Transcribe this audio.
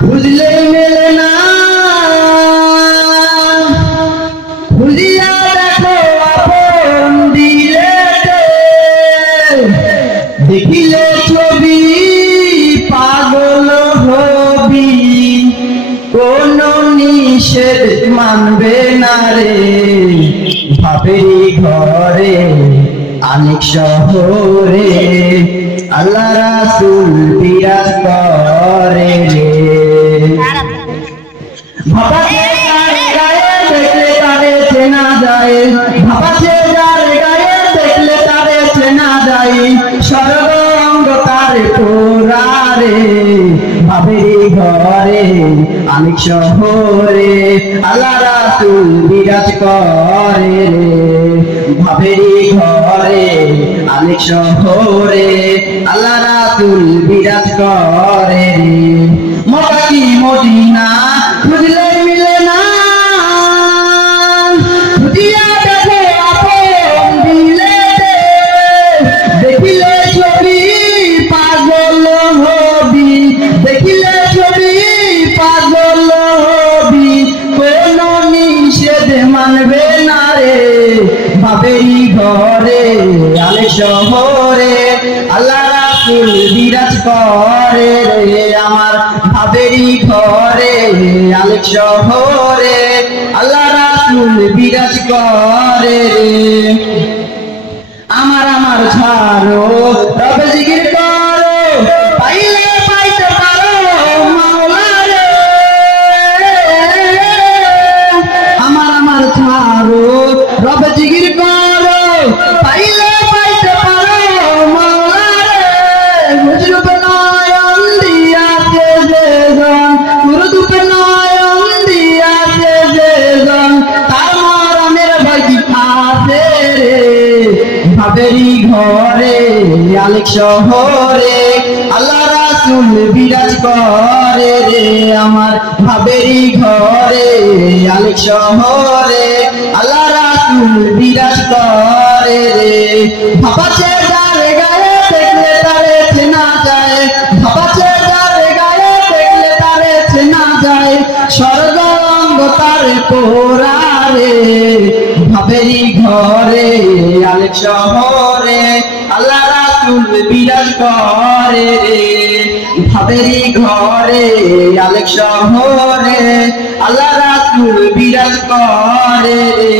खुजले मेले ना खुजिया देखो अपन दिलेते देखिले छवि पागल हबी कोनो निषेध मानबे ना रे बापेरी घरे अनेक शहरे अल्लाह रासूल बिराज करे रे भापा से जारे गाये देखले तारे चेना जाए भापा से जारे गाये देखले तारे चेना जाए सर्वांग तारे पोरा रे बाबेरी घरे अनेक शहरे अल्लाह रासूल बिराज करे रे बाबेरी घरे अनेक शहरे अल्लाह रासूल बिराज करे रे मक्का की मदीना खुजले मिले ना खुजिया देखो अपन दिलेते देखिले छवि पागल हबी देखिले छवि पागल हबी कोनो निषेध मानबे ना रे बाबेरी घरे अनेक शहरे अल्लाह रासूल बिराज करे रे आमार बाबेरी घरे अनेक शहरे अल्लाह रासूल बिराज करे रे आमार आमार झारो रब जिकिर करो पाइले पाइते पारो माওলা रे आमार आमार झारो रब जिकिर करो पाइले पाइते पारो माওলা रे হুজুর নয়ন দিয়াছে যেজন গুরু নয়ন দিয়াছে যেজন তার মরণের ভয় কি আছে রে বাবেরি ঘরে আলেক শহরে আল্লাহ রাসূল বিরাজ করে রে আমার বাবেরি ঘরে আলেক শহরে আল্লাহ রাসূল বিরাজ করে রে বাবা সে যারে গায়ে দেখলে তারে চেনা যায় বাবা সে যারে গায়ে দেখলে তারে চেনা যায় স্বর্গাঙ্গ তারে পোরা রে বাবেরি ঘরে আলেক শহরে আল্লাহ রাসূল বিরাজ করে রে বাবেরি ঘরে আলেক শহরে আল্লাহ রাসূল বিরাজ করে রে।